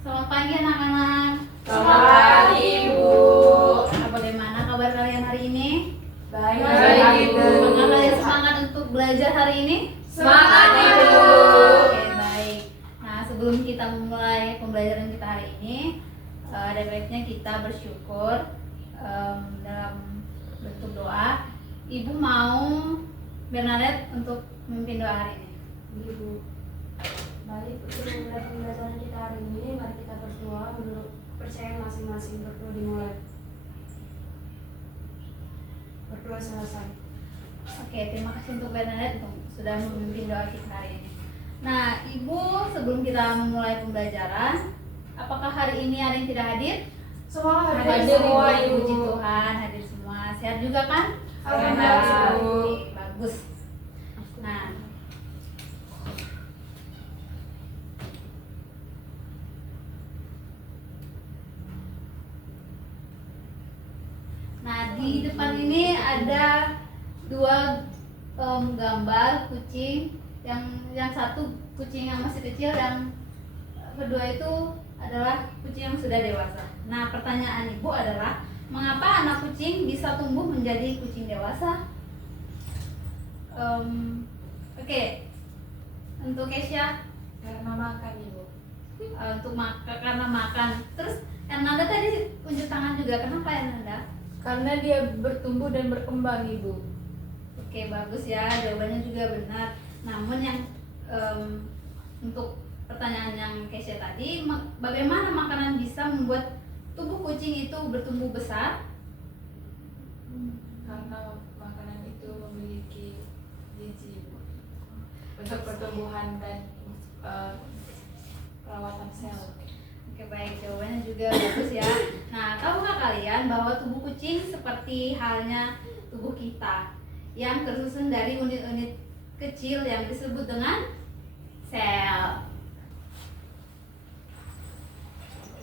Selamat pagi anak-anak. Selamat pagi, Ibu. Nah, bagaimana kabar kalian hari ini? Baik, Ibu. Ibu. Apakah kalian semangat untuk belajar hari ini? Semangat, Ibu. Oke, baik. Nah, sebelum kita memulai pembelajaran kita hari ini, ada baiknya kita bersyukur dalam bentuk doa. Ibu mau Bernadette untuk memimpin doa hari ini. Ibu, baik untuk memulai pembelajaran kita hari ini, mari kita berdoa menurut percaya masing-masing. Berdoa dimulai. Berdoa selesai. Oke, terima kasih untuk Bernadette sudah memimpin doa kita hari ini. Nah, Ibu, sebelum kita memulai pembelajaran, apakah hari ini ada yang tidak hadir? Semua Hadir semua, Ibu. Puji Tuhan, hadir semua. Sehat juga kan? Alhamdulillah, Ibu. Oke, bagus. Nah, di depan ini ada dua gambar kucing. Yang satu kucing yang masih kecil, yang kedua itu adalah kucing yang sudah dewasa. Nah, pertanyaan Ibu adalah, mengapa anak kucing bisa tumbuh menjadi kucing dewasa? Oke, untuk Kesha, Karena makan, Ibu. karena makan. Terus Ernanda tadi unjuk tangan juga, kenapa Ernanda? Karena dia bertumbuh dan berkembang, Ibu. Oke, bagus ya, jawabannya juga benar. Namun yang untuk pertanyaan yang Kesha tadi, bagaimana makanan bisa membuat tubuh kucing itu bertumbuh besar? Karena makanan itu memiliki gizi, Ibu, untuk pertumbuhan dan perawatan sel. Oke, baik, jawabannya juga bagus ya. Nah, tahukah kalian bahwa tubuh kucing seperti halnya tubuh kita yang tersusun dari unit-unit kecil yang disebut dengan sel.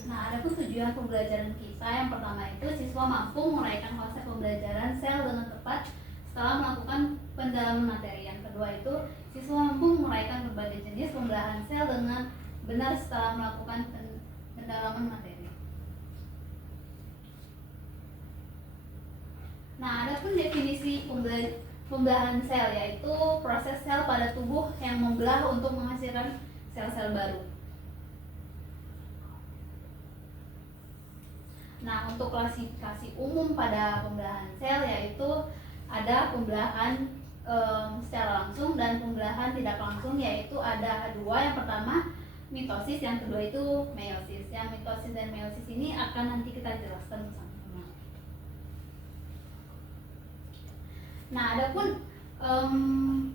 Nah, adapun tujuan pembelajaran kita yang pertama itu siswa mampu menguraikan konsep pembelajaran sel dengan tepat setelah melakukan pendalaman materi. Yang kedua itu siswa mampu menguraikan berbagai jenis pembelahan sel dengan benar setelah melakukan pendalaman materi. Nah, adapun definisi pembelahan sel, yaitu proses sel pada tubuh yang membelah untuk menghasilkan sel-sel baru. Nah, untuk klasifikasi umum pada pembelahan sel, yaitu ada pembelahan secara langsung dan pembelahan tidak langsung, yaitu ada dua. Yang pertama mitosis, yang kedua itu meiosis. Yang mitosis dan meiosis ini akan nanti kita jelaskan bersama-sama. Nah, adapun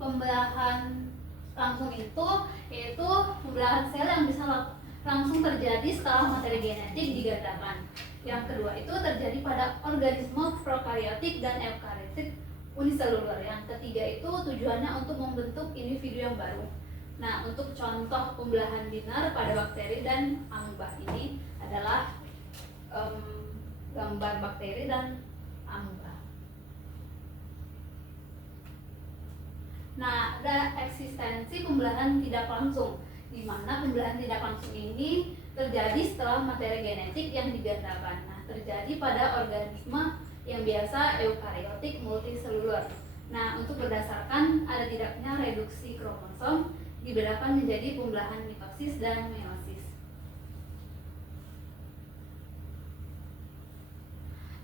pembelahan langsung itu yaitu pembelahan sel yang bisa langsung terjadi setelah materi genetik digandakan. Yang kedua itu terjadi pada organisme prokariotik dan eukariotik uniseluler. Yang ketiga itu tujuannya untuk membentuk individu yang baru. Nah, untuk contoh pembelahan binar pada bakteri dan amoeba ini adalah gambar bakteri dan amoeba. Nah, ada eksistensi pembelahan tidak langsung, di mana pembelahan tidak langsung ini terjadi setelah materi genetik yang digandakan. Nah, terjadi pada organisme yang biasa eukariotik multiseluler. Nah, untuk berdasarkan ada tidaknya reduksi kromosom, dibedakan menjadi pembelahan mitosis dan meiosis.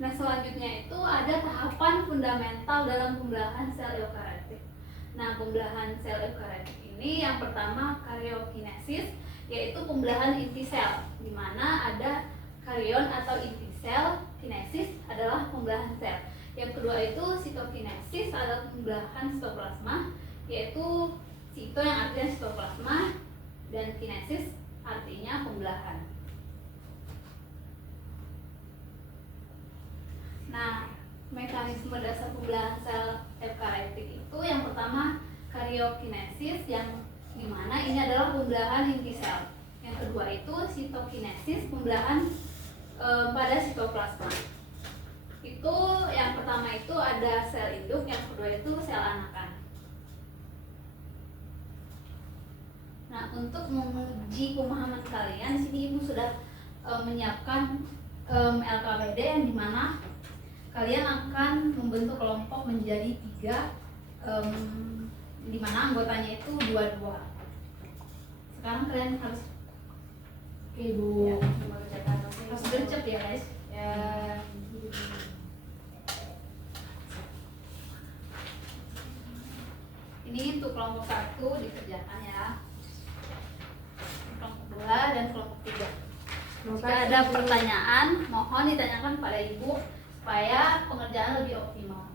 Nah, selanjutnya itu ada tahapan fundamental dalam pembelahan sel eukariotik. Nah, pembelahan sel eukariotik ini yang pertama karyokinesis, yaitu pembelahan inti sel, di mana ada karyon atau inti sel. Kinesis adalah pembelahan sel. Yang kedua itu sitokinesis adalah pembelahan sitoplasma, yaitu sito yang artinya sitoplasma dan kinesis artinya pembelahan. Nah, mekanisme dasar pembelahan sel eukariotik itu yang pertama karyokinesis, yang dimana ini adalah pembelahan inti sel. Yang kedua itu sitokinesis, pembelahan pada sitoplasma. Itu yang pertama itu ada sel induk, yang kedua itu sel anakan. Nah, Nah, untuk menguji pemahaman kalian, di sini Ibu sudah menyiapkan LKPD yang dimana kalian akan membentuk kelompok menjadi 3, dimana anggotanya itu 2-2. Sekarang kalian harus Ibu. ya, harus gercep ya guys. Ya. Ini untuk kelompok 1 dikerjakan ya. Kelompok 2 dan kelompok 3. Jika ada pertanyaan, mohon ditanyakan pada Ibu supaya pengerjaan lebih optimal.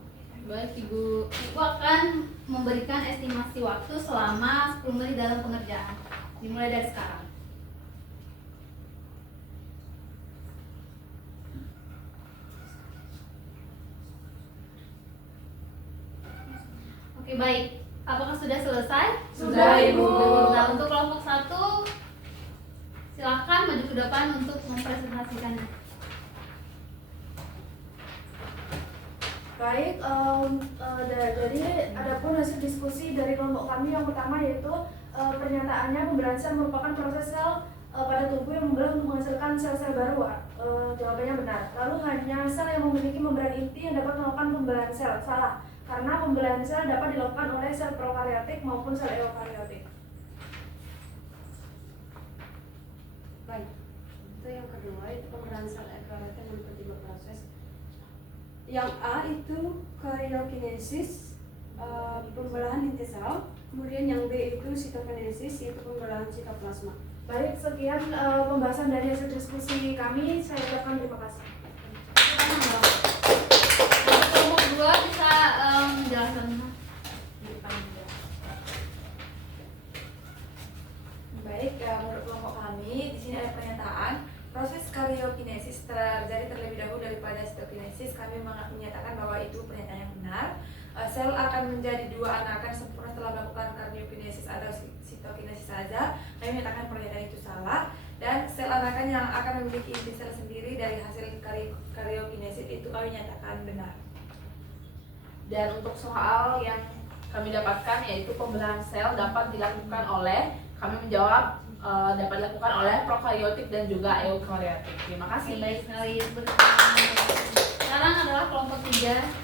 Baik Ibu. Ibu akan memberikan estimasi waktu selama 10 menit dalam pengerjaan. Dimulai dari sekarang. Oke, baik. Apakah sudah selesai? Sudah, Ibu. Nah, untuk kelompok 1 silakan maju ke depan untuk mempresentasikannya. Baik, jadi adapun hasil diskusi dari kelompok kami yang pertama yaitu pernyataannya pembelahan sel merupakan proses sel pada tubuh yang membelah untuk menghasilkan sel-sel baru. Jawabannya benar. Lalu hanya sel yang memiliki membran inti yang dapat melakukan pembelahan sel. Salah, karena pembelahan sel dapat dilakukan oleh sel prokariotik maupun sel eukariotik. Baik. Itu yang kedua, itu pembelahan sel eukariotik meliputi 2 proses. Yang A itu karyokinesis, pembelahan inti sel. Kemudian yang B itu sitokinesis, yaitu pembelahan sitoplasma. Baik, sekian pembahasan dari hasil diskusi kami. Saya ucapkan terima kasih. Untuk kelompok 2 bisa menjelaskan di depan juga. Baik, menurut kelompok kami di sini ada pernyataan proses karyokinesis terjadi terlebih dahulu daripada sitokinesis. Kami menyatakan bahwa itu pernyataan yang benar. Sel akan menjadi 2 anakan sempurna setelah melakukan karyokinesis atau sitokinesis saja. Kami menyatakan pernyataan itu salah. Dan sel anakan yang akan memiliki inti sel sendiri dari hasil karyokinesis itu kami nyatakan benar. Dan untuk soal yang kami dapatkan yaitu pembelahan sel dapat dilakukan oleh, kami menjawab dapat dilakukan oleh prokaryotik dan juga eukaryotik. Terima kasih. Baik sekali. Sekarang adalah kelompok 3.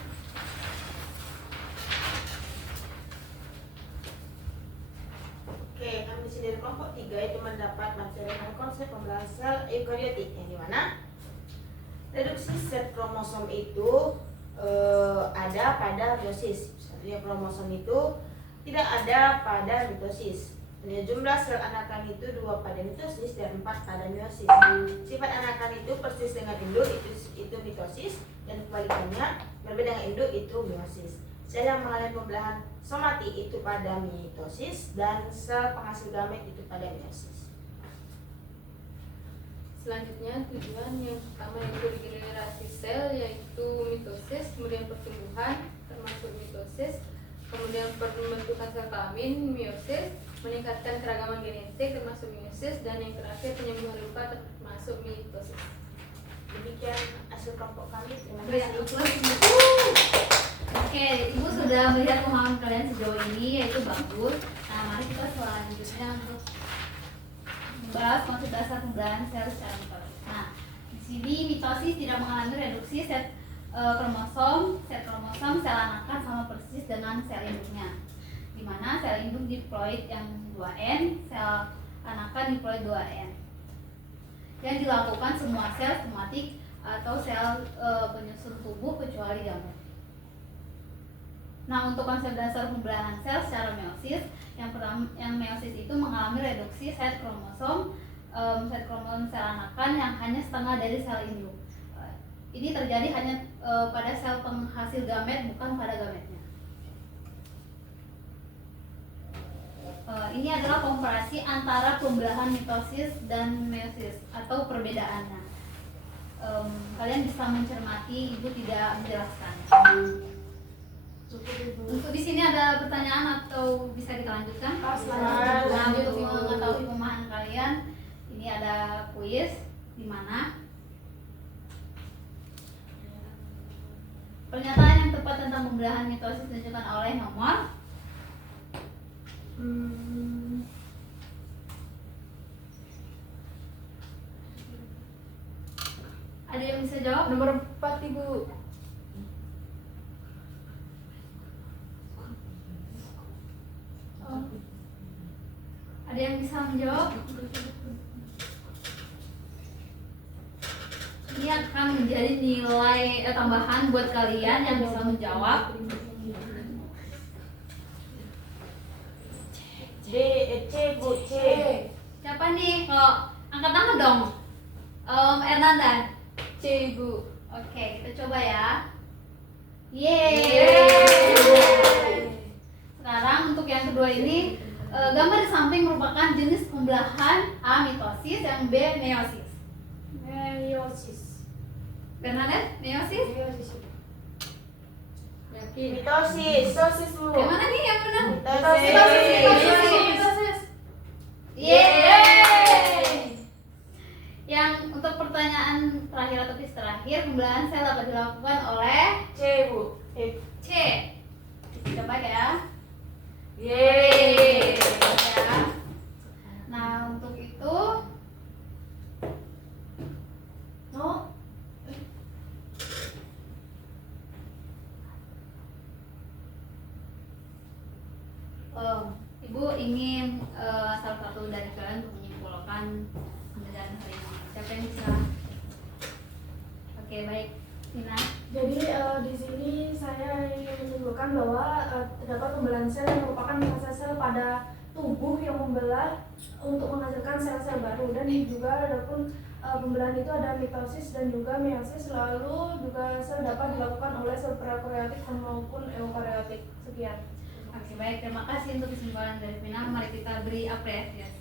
Oke, kami di sini dari kelompok 3 itu mendapat materi tentang konsep pembelahan sel eukariotik yang dimana reduksi set kromosom itu ada pada meiosis. Misalnya kromosom itu tidak ada pada mitosis. Jumlah sel anakan itu 2 pada mitosis dan 4 pada meiosis. Sifat anakan itu persis dengan induk, itu mitosis, dan kebalikannya berbeda dengan induk itu meiosis. Sel yang mengalami pembelahan somatik itu pada mitosis dan sel penghasil gamet itu pada meiosis. Selanjutnya tujuan yang pertama yaitu regenerasi sel, yaitu mitosis, kemudian pertumbuhan termasuk mitosis, kemudian pembentukan sel kelamin meiosis, meningkatkan keragaman genetik termasuk meiosis, dan yang terakhir penyembuhan luka termasuk mitosis. Demikian hasil kelompok kami. Terima Ya, kasih. Oke, Ibu sudah melihat pemahaman kalian sejauh ini, yaitu bagus. Nah, mari kita selanjutnya untuk membahas konsep dasar pembelahan sel secara mitosis. Nah, di sini mitosis tidak mengalami reduksi set kromosom, sel anakan sama persis dengan sel induknya. Di mana sel induk diploid yang 2N, sel anakan diploid 2N. Yang dilakukan semua sel somatik atau sel penyusun tubuh kecuali gamet. Nah, untuk konsep dasar pembelahan sel secara meiosis, yang meiosis itu mengalami reduksi set kromosom sel anakan yang hanya setengah dari sel induk. Ini terjadi hanya pada sel penghasil gamet, bukan pada gametnya. Ini adalah komparasi antara pembelahan mitosis dan meiosis atau perbedaannya. Kalian bisa mencermati, Ibu tidak menjelaskan. Untuk di sini ada pertanyaan atau bisa kita lanjutkan? Nah, untuk mengetahui pemahaman kalian, ini ada kuis di mana pernyataan yang tepat tentang pembelahan mitosis ditunjukkan oleh nomor Ada yang bisa jawab? Nomor 4 Ibu. Oh. Ada yang bisa menjawab? Ini akan menjadi nilai tambahan buat kalian yang bisa menjawab. C Bu, C. Siapa nih? Kalau angkat tangan dong. Ernanda. C Ibu. Oke, kita coba ya. Yeay. Sekarang untuk yang kedua ini, gambar di samping merupakan jenis pembelahan A. Mitosis, yang B. Meiosis. Meiosis. Bernadette, meiosis? Meiosis. Yakin. Mitosis. Mitosis Bu. Yang mana nih yang benar? Mitosis. Yeay. Yang untuk pertanyaan terakhir atau quiz terakhir, pembelahan sel dapat dilakukan oleh C Bu. C. Coba ya. Yeay. Ya. Nah, untuk itu Ibu ingin salah satu dari kalian untuk menyimpulkan pembelajaran hari ini. Siapa yang bisa? Oke, baik. Tina. Jadi di sini saya ingin menyimpulkan bahwa terdapat pembelahan sel yang merupakan proses sel pada tubuh yang membelah untuk menghasilkan sel-sel baru, dan juga adapun pembelahan itu ada mitosis dan juga meiosis, lalu juga sel dapat dilakukan oleh sel prokaryotik maupun eukaryotik. Sekian. Oke, baik. Terima kasih untuk kesimpulan dari Vina. Mari kita beri apresiasi.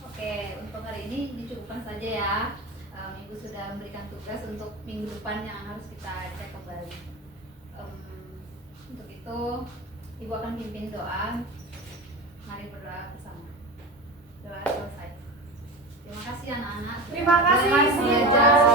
Oke, untuk hari ini dicukupkan saja ya. Ibu sudah memberikan tugas untuk minggu depan yang harus kita cek kembali. Untuk itu, Ibu akan pimpin doa. Mari berdoa bersama. Doa selesai. Terima kasih anak-anak. Terima kasih. Belajar.